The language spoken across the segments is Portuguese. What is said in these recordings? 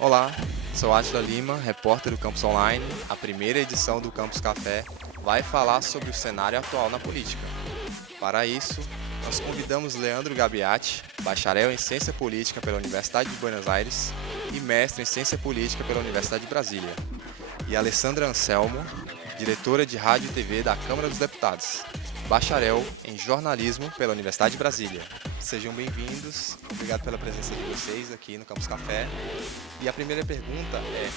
Olá, sou Átila Lima, repórter do Campus Online. A primeira edição do Campus Café vai falar sobre o cenário atual na política. Para isso, nós convidamos Leandro Gabiati, bacharel em Ciência Política pela Universidade de Buenos Aires e mestre em Ciência Política pela Universidade de Brasília, e Alessandra Anselmo, diretora de Rádio e TV da Câmara dos Deputados, bacharel em Jornalismo pela Universidade de Brasília. Sejam bem-vindos, obrigado pela presença de vocês aqui no Campus Café. E a primeira pergunta é: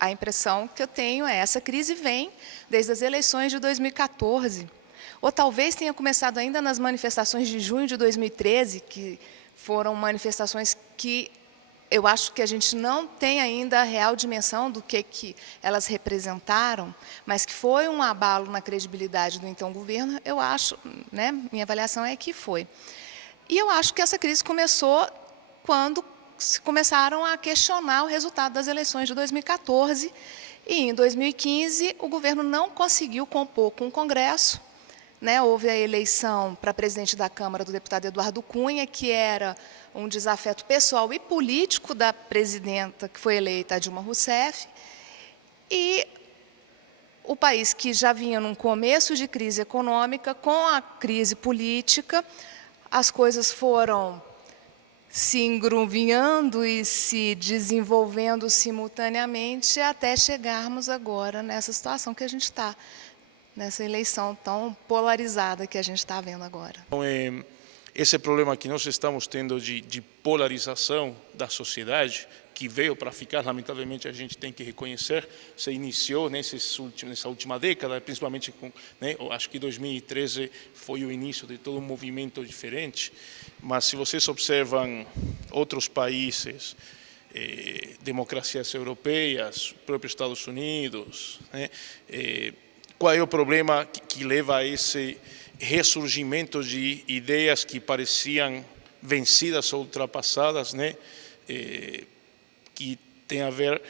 a impressão que eu tenho é essa crise vem desde as eleições de 2014, ou talvez tenha começado ainda nas manifestações de junho de 2013, que foram manifestações que eu acho que a gente não tem ainda a real dimensão do que elas representaram, mas que foi um abalo na credibilidade do então governo. Eu acho, né, minha avaliação é que foi. E eu acho que essa crise começou quando se começaram a questionar o resultado das eleições de 2014, e em 2015 o governo não conseguiu compor com o Congresso, né? Houve a eleição para presidente da Câmara do deputado Eduardo Cunha, que era um desafeto pessoal e político da presidenta que foi eleita, a Dilma Rousseff, e o país, que já vinha num começo de crise econômica, com a crise política, as coisas foram se engruvinhando e se desenvolvendo simultaneamente até chegarmos agora nessa situação que a gente está, nessa eleição tão polarizada que a gente está vendo agora. Esse problema que nós estamos tendo de polarização da sociedade, que veio para ficar, lamentavelmente a gente tem que reconhecer, se iniciou nessa última década, principalmente com, né, acho que 2013 foi o início de todo um movimento diferente, mas se vocês observam outros países, democracias europeias, o próprio Estados Unidos, né, qual é o problema que leva a esse ressurgimento de ideias que pareciam vencidas ou ultrapassadas, né, que tem a ver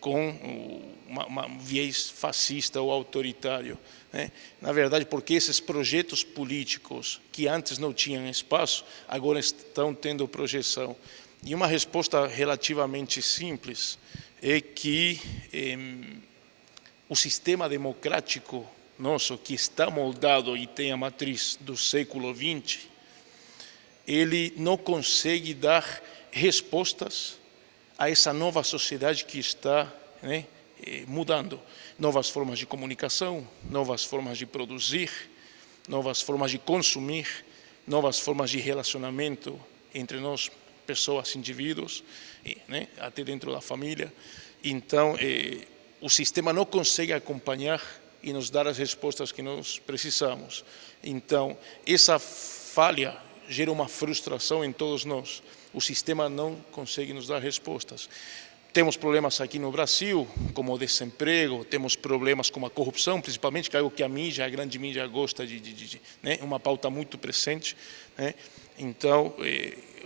com um viés fascista ou autoritário, né? Na verdade, porque esses projetos políticos que antes não tinham espaço, agora estão tendo projeção. E uma resposta relativamente simples é que o sistema democrático nosso, que está moldado e tem a matriz do século XX, ele não consegue dar respostas a essa nova sociedade que está, né, mudando. Novas formas de comunicação, novas formas de produzir, novas formas de consumir, novas formas de relacionamento entre nós, pessoas, indivíduos, né, até dentro da família. Então, o sistema não consegue acompanhar e nos dar as respostas que nós precisamos. Então, essa falha gera uma frustração em todos nós. O sistema não consegue nos dar respostas. Temos problemas aqui no Brasil, como o desemprego, temos problemas como a corrupção, principalmente, que é algo que a mídia, a grande mídia gosta né, uma pauta muito presente, né? Então,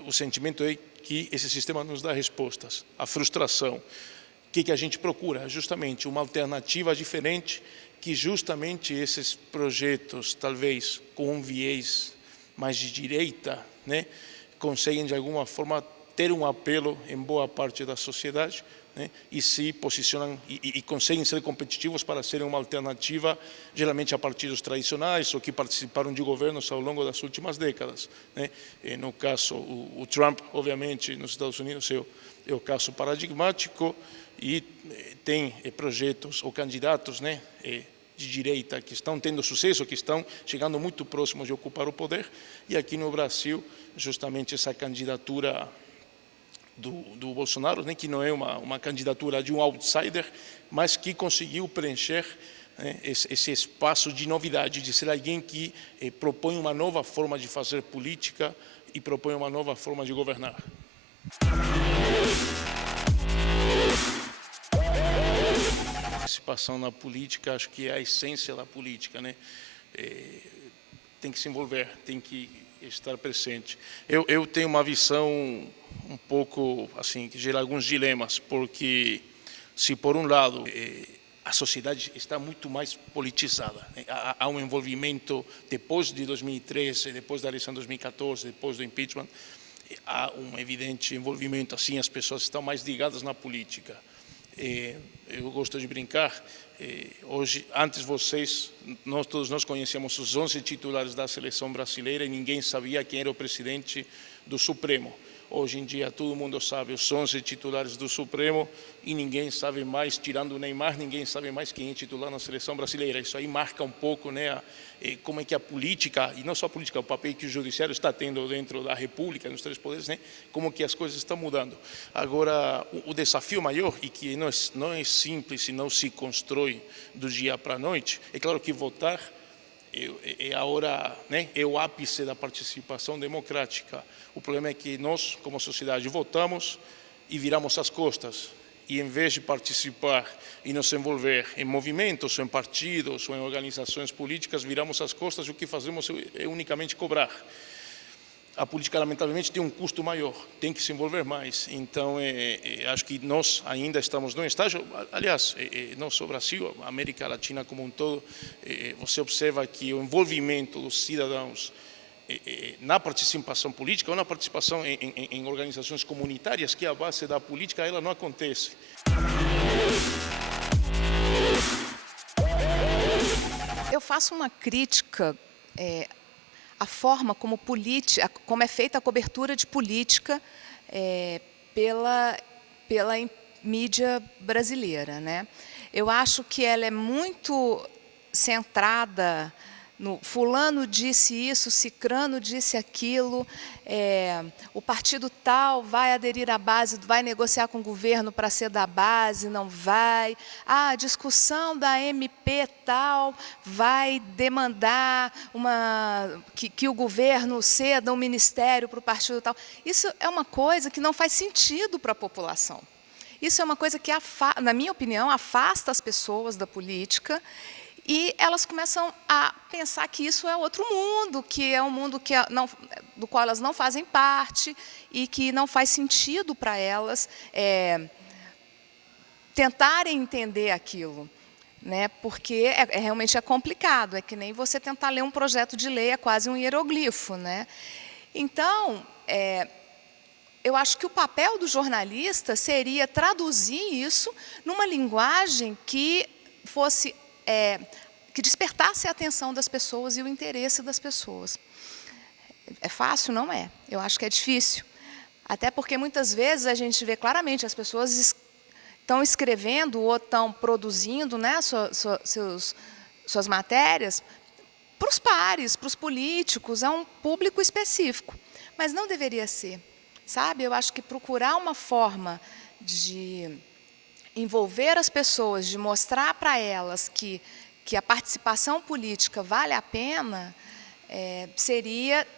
o sentimento é que esse sistema nos dá respostas. A frustração. O que a gente procura? Justamente uma alternativa diferente, que justamente esses projetos, talvez com um viés mais de direita, né, conseguem de alguma forma ter um apelo em boa parte da sociedade, né, e se posicionam e conseguem ser competitivos para serem uma alternativa, geralmente a partidos tradicionais ou que participaram de governos ao longo das últimas décadas, né. No caso, o Trump, obviamente, nos Estados Unidos é o caso paradigmático, e tem projetos ou candidatos, né, de direita que estão tendo sucesso, que estão chegando muito próximos de ocupar o poder, e aqui no Brasil, justamente essa candidatura do Bolsonaro, né, que não é uma candidatura de um outsider, mas que conseguiu preencher, né, esse espaço de novidade, de ser alguém que propõe uma nova forma de fazer política e propõe uma nova forma de governar. Participação na política, acho que é a essência da política, né? Tem que se envolver, tem que estar presente. Eu tenho uma visão um pouco assim, que gera alguns dilemas, porque se por um lado a sociedade está muito mais politizada. Há um envolvimento, depois de 2013, depois da eleição de 2014, depois do impeachment, há um evidente envolvimento, assim, as pessoas estão mais ligadas na política. Eu gosto de brincar, hoje, antes todos nós conhecíamos os 11 titulares da seleção brasileira e ninguém sabia quem era o presidente do Supremo. Hoje em dia todo mundo sabe os 11 titulares do Supremo e ninguém sabe mais, tirando o Neymar, ninguém sabe mais quem é titular na seleção brasileira. Isso aí marca um pouco, né, como é que a política, e não só a política, o papel que o judiciário está tendo dentro da República, nos três poderes, né, como que as coisas estão mudando. Agora, o desafio maior, e que não é simples e não se constrói do dia para a noite, é claro que votar é a hora, né, é o ápice da participação democrática. O problema é que nós, como sociedade, votamos e viramos as costas. E, em vez de participar e nos envolver em movimentos, ou em partidos, ou em organizações políticas, viramos as costas e o que fazemos é unicamente cobrar. A política, lamentavelmente, tem um custo maior, tem que se envolver mais. Então, acho que nós ainda estamos num estágio, aliás, não só o Brasil, a América Latina como um todo, você observa que o envolvimento dos cidadãos na participação política ou na participação em organizações comunitárias, que é a base da política, ela não acontece. Eu faço uma crítica a forma como é feita a cobertura de política pela mídia brasileira, né? Eu acho que ela é muito centrada no fulano disse isso, cicrano disse aquilo, o partido tal vai aderir à base, vai negociar com o governo para ser da base, não vai. A discussão da MP tal vai demandar que o governo ceda um ministério para o partido tal. Isso é uma coisa que não faz sentido para a população. Isso é uma coisa que, na minha opinião, afasta as pessoas da política. E elas começam a pensar que isso é outro mundo, que é um mundo do qual elas não fazem parte e que não faz sentido para elas tentarem entender aquilo, né? Porque realmente é complicado, é que nem você tentar ler um projeto de lei, é quase um hieroglifo, né? Então, eu acho que o papel do jornalista seria traduzir isso numa linguagem que fosse que despertasse a atenção das pessoas e o interesse das pessoas. É fácil? Não é. Eu acho que é difícil. Até porque, muitas vezes, a gente vê claramente as pessoas estão escrevendo ou estão produzindo, né, suas matérias para os pares, para os políticos, a um público específico. Mas não deveria ser. Sabe? Eu acho que procurar uma forma de envolver as pessoas, de mostrar para elas que a participação política vale a pena, seria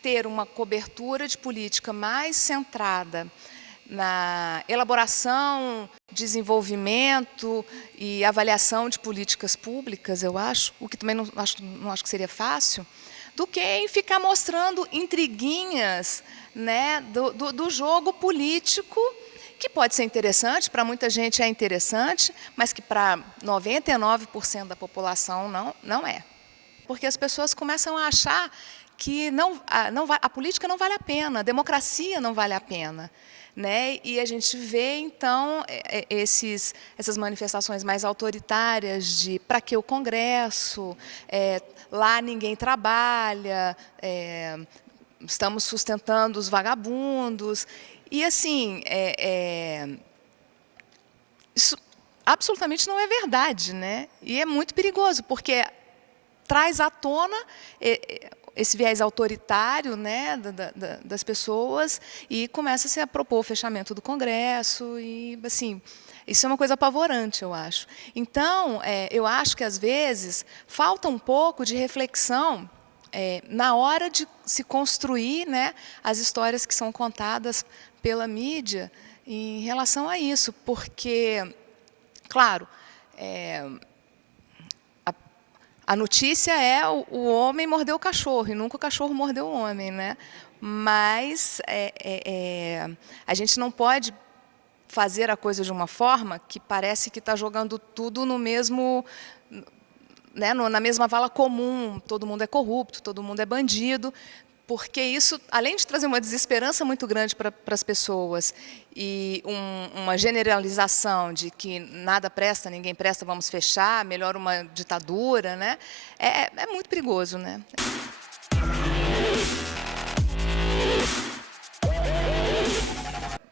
ter uma cobertura de política mais centrada na elaboração, desenvolvimento e avaliação de políticas públicas, eu acho, o que também não acho que seria fácil, do que em ficar mostrando intriguinhas, né, do jogo político, que pode ser interessante, para muita gente é interessante, mas que para 99% da população não é. Porque as pessoas começam a achar que a política não vale a pena, a democracia não vale a pena, né? E a gente vê, então, essas manifestações mais autoritárias de para que o Congresso, lá ninguém trabalha, estamos sustentando os vagabundos. E, assim, isso absolutamente não é verdade, né? E é muito perigoso, porque traz à tona esse viés autoritário, né, das pessoas e começa-se a propor o fechamento do Congresso. E, assim, isso é uma coisa apavorante, eu acho. Então, eu acho que, às vezes, falta um pouco de reflexão na hora de se construir, né, as histórias que são contadas pela mídia em relação a isso, porque, claro, a notícia é o homem mordeu o cachorro, e nunca o cachorro mordeu o homem, né? Mas a gente não pode fazer a coisa de uma forma que parece que está jogando tudo no mesmo, né, na mesma vala comum, todo mundo é corrupto, todo mundo é bandido, porque isso, além de trazer uma desesperança muito grande para as pessoas e uma generalização de que nada presta, ninguém presta, vamos fechar, melhor uma ditadura, né, é muito perigoso, né?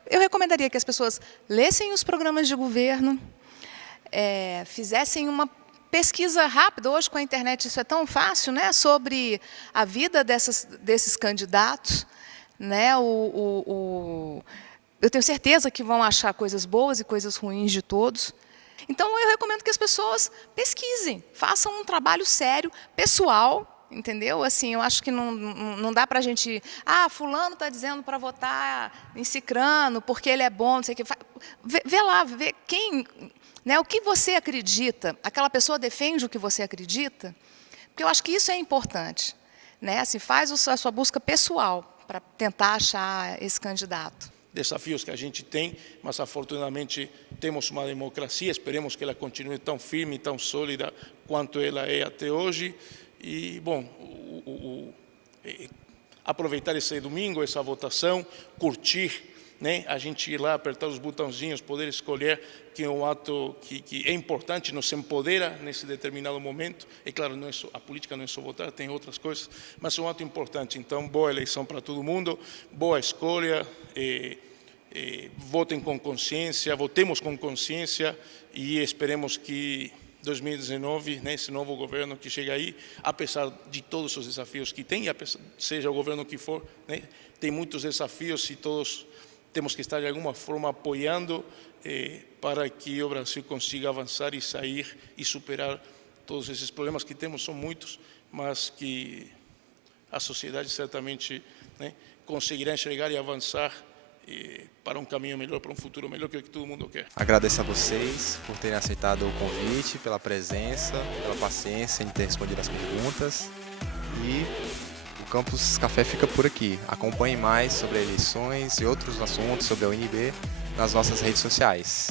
Eu recomendaria que as pessoas lessem os programas de governo, fizessem uma pesquisa rápida, hoje com a internet isso é tão fácil, né, sobre a vida desses candidatos. Né, eu tenho certeza que vão achar coisas boas e coisas ruins de todos. Então, eu recomendo que as pessoas pesquisem, façam um trabalho sério, pessoal, entendeu? Assim, eu acho que não dá para a gente... fulano está dizendo para votar em cicrano, porque ele é bom, não sei o que. Vê lá, vê quem... Né, o que você acredita, aquela pessoa defende o que você acredita, porque eu acho que isso é importante. Né? Assim, faz a sua busca pessoal para tentar achar esse candidato. Desafios que a gente tem, mas afortunadamente temos uma democracia, esperemos que ela continue tão firme, tão sólida quanto ela é até hoje. E, bom, aproveitar esse domingo, essa votação, curtir, né? A gente ir lá, apertar os botãozinhos, poder escolher, que é um ato que é importante, nos empodera nesse determinado momento. É claro, não é só, a política não é só votar, tem outras coisas, mas é um ato importante. Então, boa eleição para todo mundo, boa escolha, votem com consciência, votemos com consciência e esperemos que 2019, né, esse novo governo que chega aí, apesar de todos os desafios que tem, seja o governo que for, né, tem muitos desafios e todos temos que estar de alguma forma apoiando para que o Brasil consiga avançar e sair e superar todos esses problemas que temos, são muitos, mas que a sociedade certamente, né, conseguirá enxergar e avançar para um caminho melhor, para um futuro melhor, que é o que todo mundo quer. Agradeço a vocês por terem aceitado o convite, pela presença, pela paciência em ter respondido as perguntas. E o Campus Café fica por aqui. Acompanhe mais sobre eleições e outros assuntos sobre a UNB nas nossas redes sociais.